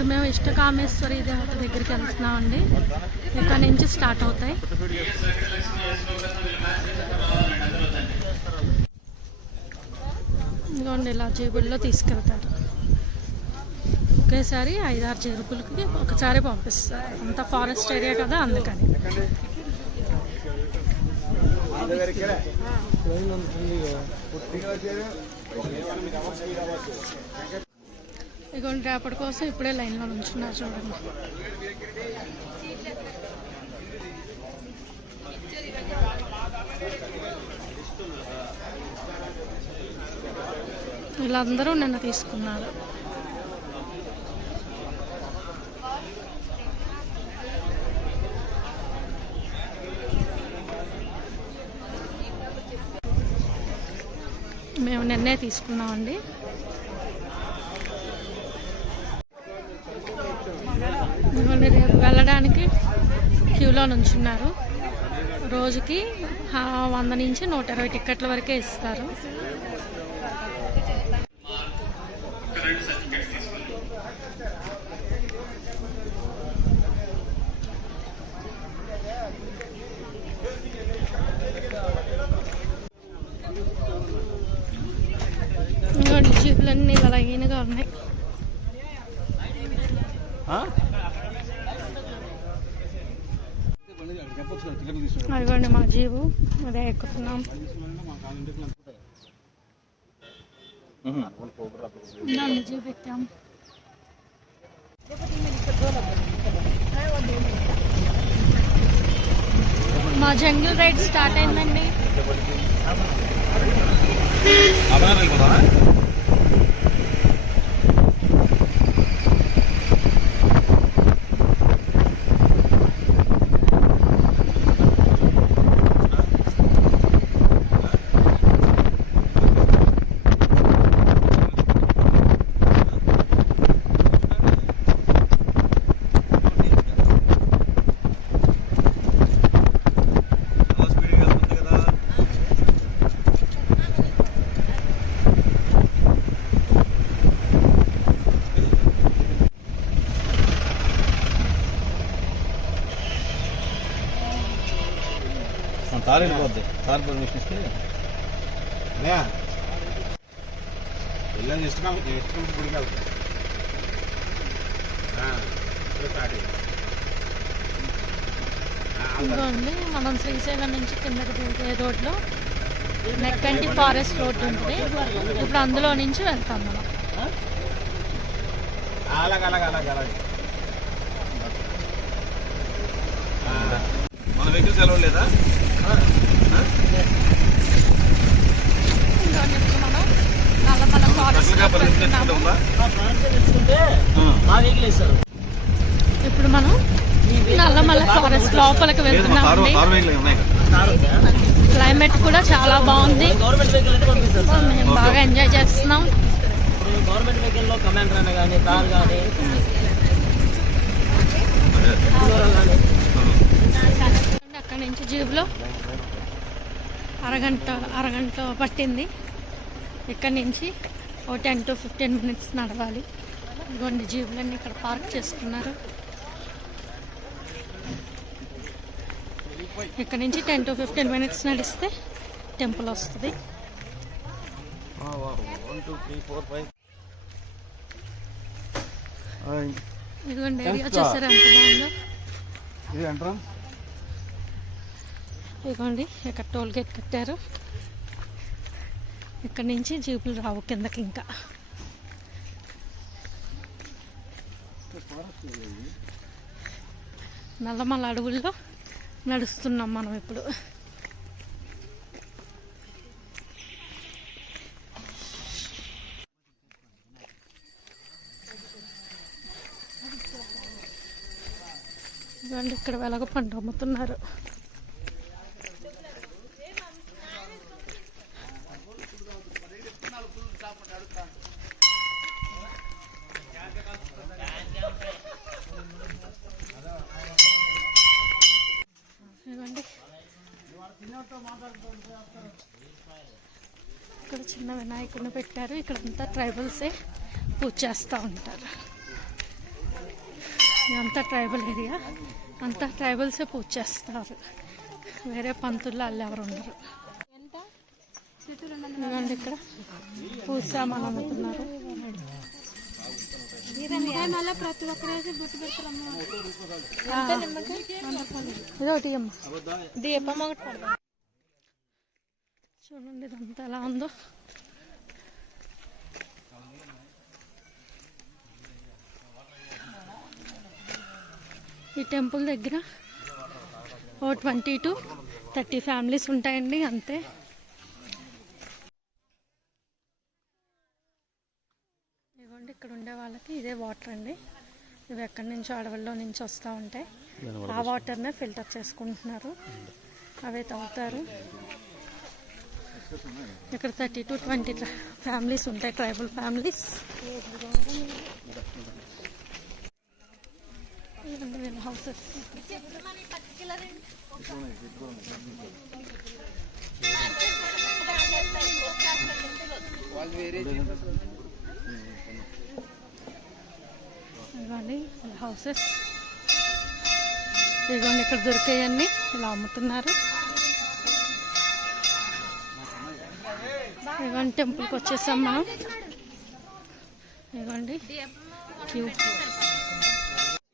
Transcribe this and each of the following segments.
ఇప్పుడు మేము ఇష్టకామేశ్వరి దేవత దగ్గరికి వెళ్తున్నామండి. ఇక్కడ నుంచి స్టార్ట్ అవుతాయి. ఇదిగోండి ఇలా జేబుల్లో తీసుకెళ్తారు. ఒకేసారి 5-6 జేబులకి ఒకసారి పంపిస్తారు. అంతా ఫారెస్ట్ ఏరియా కదా, అందుకని. ఇదిగోండి రేపటి కోసం ఇప్పుడే లైన్లో నుంచున్నారు చూడండి. వీళ్ళందరూ నిన్న తీసుకున్నారు. మేము నిన్నే తీసుకున్నామండి. రేపు వెళ్ళడానికి క్యూలో నుంచున్నారు. రోజుకి 100 నుంచి 120 టికెట్ల వరకే ఇస్తారు. జీపులన్నీ ఇలా లైన్గా ఉన్నాయి. అదిగోండి మా జీబు, అదే ఎక్కుతున్నాం. జీబు ఎక్కాం. మా జంగిల్ రైడ్ స్టార్ట్ అయిందండి. సార్ వెళ్ళిపోద్ది. సార్ పర్మిషన్ ఇస్తే వెళ్ళని ఇష్టం గుడికి వెళ్తాం. ఇంకోండి మనం శ్రీశైలం నుంచి కిందకి దిగే రోడ్లో నెక్కంటి ఫారెస్ట్ రోడ్ ఉంటుంది. ఇప్పుడు అందులో నుంచి వెళ్తాం మనం. మన వెహికల్స్ ఎలా లేదా? ఇప్పుడు మనం నల్లమల్ల ఫారెస్ట్ లోపలికి వెళ్తున్నామండి. క్లైమేట్ కూడా చాలా బాగుంది. మేము బాగా ఎంజాయ్ చేస్తున్నాం. అక్కడి నుంచి జీబులో అరగంట పట్టింది. ఇక్కడ నుంచి ఓ 10 to 15 minutes నడవాలి. ఇదిగోండి జీబులన్నీ ఇక్కడ పార్క్ చేసుకున్నారు. ఇక్కడ నుంచి 10 to 15 minutes నడిస్తే టెంపుల్ వస్తుంది. ఇదిగోండి ఏరియా చూసారా ఎంత బాగుందో. ఇదిగోండి ఇక్కడ టోల్ గేట్ కట్టారు. ఇక్కడ నుంచి జీపులు రావు కిందకి. ఇంకా నల్లమల్ల అడవుల్లో నడుస్తున్నాం మనం ఇప్పుడు. ఇవ్వండి ఇక్కడ వెలగ పండు అమ్ముతున్నారు. ఇక్కడ చిన్న వినాయకుడిని పెట్టారు. ఇక్కడంతా ట్రైబల్సే పూజ చేస్తూ ఉంటారు. ఇదంతా ట్రైబల్ ఏరియా, అంతా ట్రైబల్సే పూజ చేస్తారు, వేరే పంతుల్లో వాళ్ళు ఎవరు ఉండరు. ఇదిగోండి ఇక్కడ పూజ సామాన్లు అమ్ముతున్నారు. ప్రతి ఒక్కరేసి గుర్తు పెడతారమ్మ. ఇదొకటి అమ్మ, దీపం ఒకటి పడదాం. చూడండి ఇదంతా ఎలా ఉందో. ఈ టెంపుల్ దగ్గర ఓ 20 to 30 ఫ్యామిలీస్ ఉంటాయండి అంతే. ఇదిగోండి ఇక్కడ ఉండే వాళ్ళకి ఇదే వాటర్ అండి. ఇవి ఎక్కడి నుంచో అడవుల్లో నుంచి వస్తూ ఉంటాయి. ఆ వాటర్నే ఫిల్టర్ చేసుకుంటున్నారు, అవే తాగుతారు. ఇక్కడ 30 to 20 ఫ్యామిలీస్ ఉంటాయి, ట్రైబల్ ఫ్యామిలీస్. వీళ్ళ హౌసెస్. ఇవ్వండి హౌసెస్. ఇదిగోండి ఇక్కడ దొరికాయన్నీ ఇలా అమ్ముతున్నారు. ఇదిగోండి టెంపుల్కి వచ్చేసాం మనం. ఇదిగోండి క్యూ,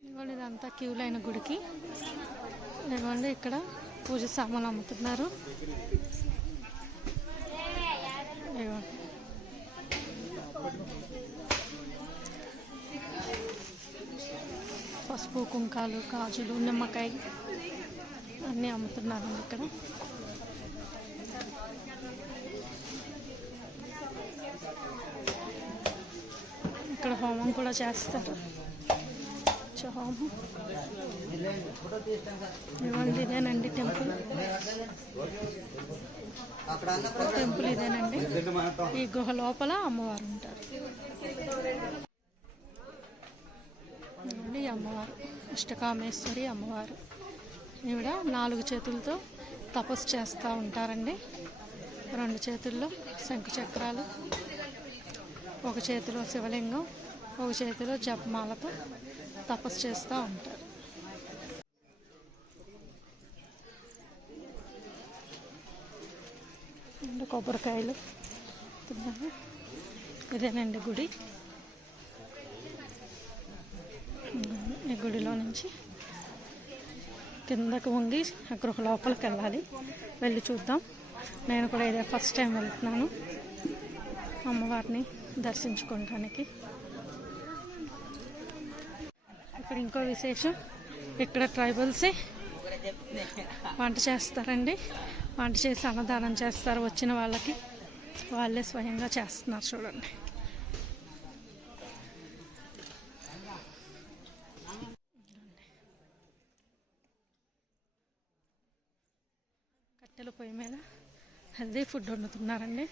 ఇదిగోండి ఇదంతా క్యూ లైన్ గుడికి. ఇదిగోండి ఇక్కడ పూజ సామాన్లు అమ్ముతున్నారు. ఇదిగోండి పసుపు, కుంకాలు, గాజులు, నిమ్మకాయ అన్నీ అమ్ముతున్నారు ఇక్కడ. ఇక్కడ హోమం కూడా చేస్తారు, హోమం. ఇవ్వండి ఇదేనండి టెంపుల్. టెంపుల్ ఇదేనండి. ఈ గుహ లోపల అమ్మవారు ఉంటారు. ఈ అమ్మవారు ఇష్టకామేశ్వరి అమ్మవారు. ఈవిడ 4 చేతులతో తపస్సు చేస్తూ ఉంటారండి. 2 చేతుల్లో శంకు చక్రాలు, ఒక చేతిలో శివలింగం, ఒక చేతిలో జపమాలతో తపస్సు చేస్తూ ఉంటారు. కొబ్బరికాయలు తిన్నాను. ఇదేనండి గుడి. ఈ గుడిలో నుంచి కిందకు వంగి గృహ లోపలికి వెళ్ళాలి. వెళ్ళి చూద్దాం. నేను కూడా ఇదే ఫస్ట్ టైం వెళ్తున్నాను అమ్మవారిని దర్శించుకోవడానికి. ఇక్కడ ఇంకో విశేషం, ఇక్కడ ట్రైబల్సే వంట చేస్తారండి. వంట చేసి అన్నదానం చేస్తారు వచ్చిన వాళ్ళకి. వాళ్ళే స్వయంగా చేస్తున్నారు చూడండి. కట్టెల పొయ్యి మీద హెల్దీ ఫుడ్ వండుతున్నారండి.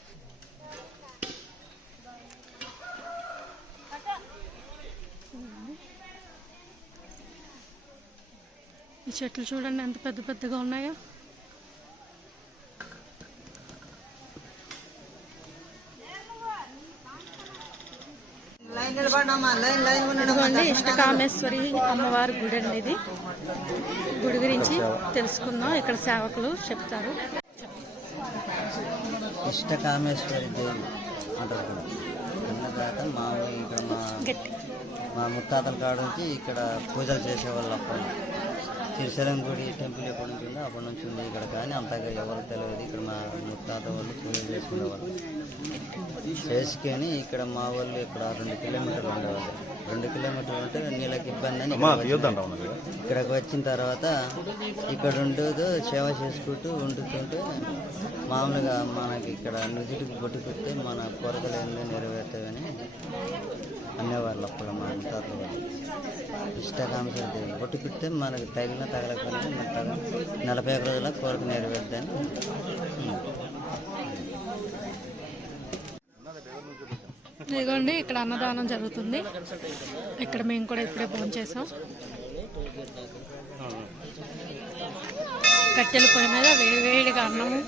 ఈ చెట్లు చూడండి ఎంత పెద్ద పెద్దగా ఉన్నాయో. ఇదిగోండి ఇష్టకామేశ్వరి అమ్మవారి గుడి అండి ఇది. గుడి గురించి తెలుసుకుందాం, ఇక్కడ సేవకులు చెప్తారు. ఇష్టకామేశ్వరి దేవి అంటారు. అన్నదాత మా ముత్తాతల కాడ నుంచి ఇక్కడ పూజలు చేసేవాళ్ళు. అప్పుడు శ్రీశైలం గుడి టెంపుల్ ఎప్పటి నుంచి ఉందో అప్పటి నుంచి ఉంది ఇక్కడ. కానీ అంతగా ఎవరు తెలియదు. ఇక్కడ మా ముత్తాత వాళ్ళు పూజలు చేసుకునేవాళ్ళు. చేసుకొని ఇక్కడ మా వాళ్ళు ఇక్కడ 2 కిలోమీటర్లు ఉండేవాళ్ళు. 2 కిలోమీటర్లు ఉంటే నీళ్ళకి ఇబ్బంది అని ఇక్కడికి వచ్చిన తర్వాత ఇక్కడ ఉండదు సేవ చేసుకుంటూ వండుతుంటే మామూలుగా మనకి ఇక్కడ నుదుటికి బొట్టు పెడితే మన కోరికలు ఏందో నెరవేరుతాయని అనేవాళ్ళు అప్పుడు మా తాత వాళ్ళు. ఇష్టకాంక్ష బొట్టు పెడితే మనకు తగలకపోయినా మన 41 రోజుల కోరిక నెరవేరుద్దని. ఇదిగోండి ఇక్కడ అన్నదానం జరుగుతుంది. ఇక్కడ మేము కూడా ఇప్పుడే భోజనం చేసాం. కట్టెల పొయ్యి మీద వేడివేడిగా అన్నము,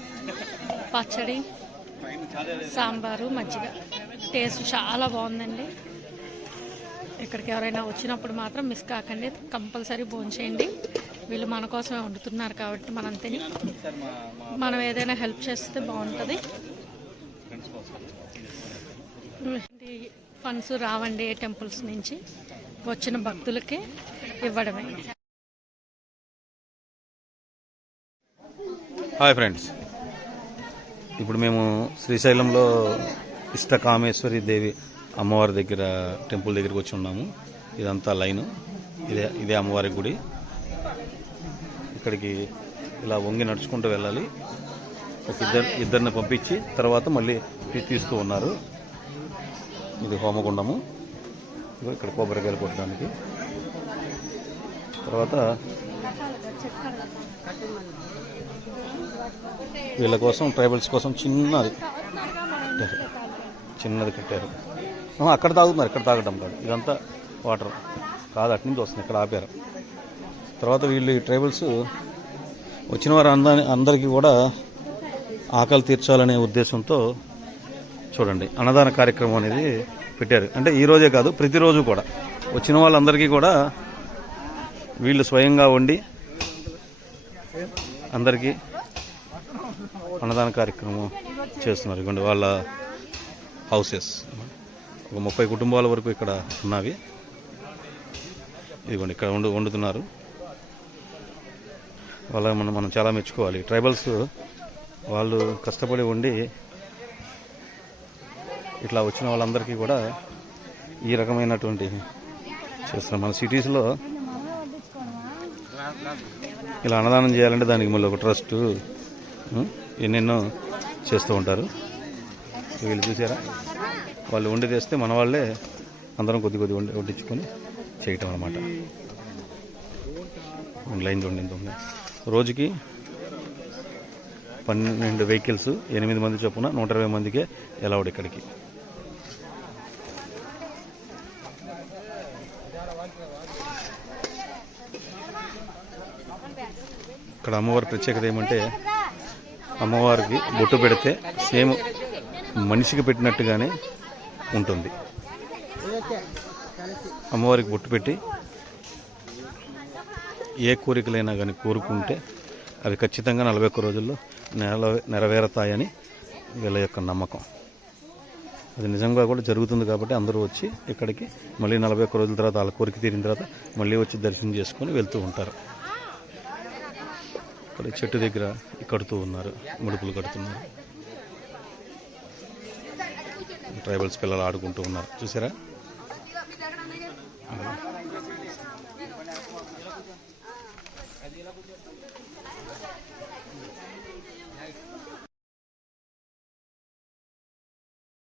పచ్చడి, సాంబారు, మజ్జిగ. టేస్ట్ చాలా బాగుందండి. ఇక్కడికి ఎవరైనా వచ్చినప్పుడు మాత్రం మిస్ కాకండి, కంపల్సరీ భోంచేయండి. వీళ్ళు మన కోసమే వండుతున్నారు కాబట్టి మనం తిని మనం ఏదైనా హెల్ప్ చేస్తే బాగుంటుంది. ఫండ్స్ రావండి టెంపుల్స్ నుంచి, వచ్చిన భక్తులకి ఇవ్వడమే. హాయ్ ఫ్రెండ్స్, ఇప్పుడు మేము శ్రీశైలంలో ఇష్టకామేశ్వరి దేవి అమ్మవారి దగ్గర టెంపుల్ దగ్గరికి వచ్చి ఉన్నాము. ఇదంతా లైను, ఇదే అమ్మవారి గుడి. ఇక్కడికి ఇలా వంగి నడుచుకుంటూ వెళ్ళాలి. ఒక ఇద్దరిని పంపించి తర్వాత మళ్ళీ తీస్తూ ఉన్నారు. ఇది హోమగుండము. ఇక్కడ కొబ్బరికాయలు కొట్టడానికి. తర్వాత వీళ్ళ కోసం, ట్రైబల్స్ కోసం చిన్నది కట్టారు. అక్కడ తాగుతున్నారు, ఇక్కడ తాగటం కాదు, ఇదంతా వాటర్ కాదు, అటు నుంచి వస్తుంది, ఇక్కడ ఆపారు. తర్వాత వీళ్ళు ట్రైబల్స్ వచ్చిన వారు అందరికీ కూడా ఆకలి తీర్చాలనే ఉద్దేశంతో చూడండి అన్నదాన కార్యక్రమం అనేది పెట్టారు. అంటే ఈరోజే కాదు, ప్రతిరోజు కూడా వచ్చిన వాళ్ళందరికీ కూడా వీళ్ళు స్వయంగా వండి అందరికీ అన్నదాన కార్యక్రమం చేస్తున్నారు. ఇవ్వండి వాళ్ళ హౌసెస్, ఒక 30 కుటుంబాల వరకు ఇక్కడ ఉన్నవి. ఇదిగోండి ఇక్కడ వండుతున్నారు. వాళ్ళ మనం చాలా మెచ్చుకోవాలి. ట్రైబల్స్ వాళ్ళు కష్టపడి వండి ఇట్లా వచ్చిన వాళ్ళందరికీ కూడా ఈ రకమైనటువంటి చేస్తున్నారు. మన సిటీస్లో ఇలా అన్నదానం చేయాలంటే దానికి మళ్ళీ ఒక ట్రస్ట్ ఎన్నెన్నో చేస్తూ ఉంటారు. వీళ్ళు చూసారా, వాళ్ళు వండి తెస్తే మన వాళ్ళే అందరం కొద్ది వడ్డించుకొని చేయటం అన్నమాట. లైన్ చూడండి, రోజుకి 12 వెహికల్స్, 8 మంది చొప్పున 120 మందికే అలౌడ్ ఇక్కడికి. ఇక్కడ అమ్మవారి ప్రత్యేకత ఏమంటే, అమ్మవారికి బొట్టు పెడితే సేమ్ మనిషికి పెట్టినట్టుగానే ఉంటుంది. అమ్మవారికి బొట్టు పెట్టి ఏ కోరికలైనా కానీ కోరుకుంటే అవి ఖచ్చితంగా 41 రోజుల్లో నెరవేరతాయని వీళ్ళ యొక్క నమ్మకం. అది నిజంగా కూడా జరుగుతుంది కాబట్టి అందరూ వచ్చి ఇక్కడికి మళ్ళీ 41 రోజుల తర్వాత వాళ్ళ కోరిక తీరిన తర్వాత మళ్ళీ వచ్చి దర్శనం చేసుకొని వెళ్తూ ఉంటారు. ఇక్కడ చెట్టు దగ్గర కడుతూ ఉన్నారు, ముడుపులు కడుతున్నారు. ట్రైబల్స్ పిల్లలు ఆడుకుంటూ ఉన్నారు, చూసారా.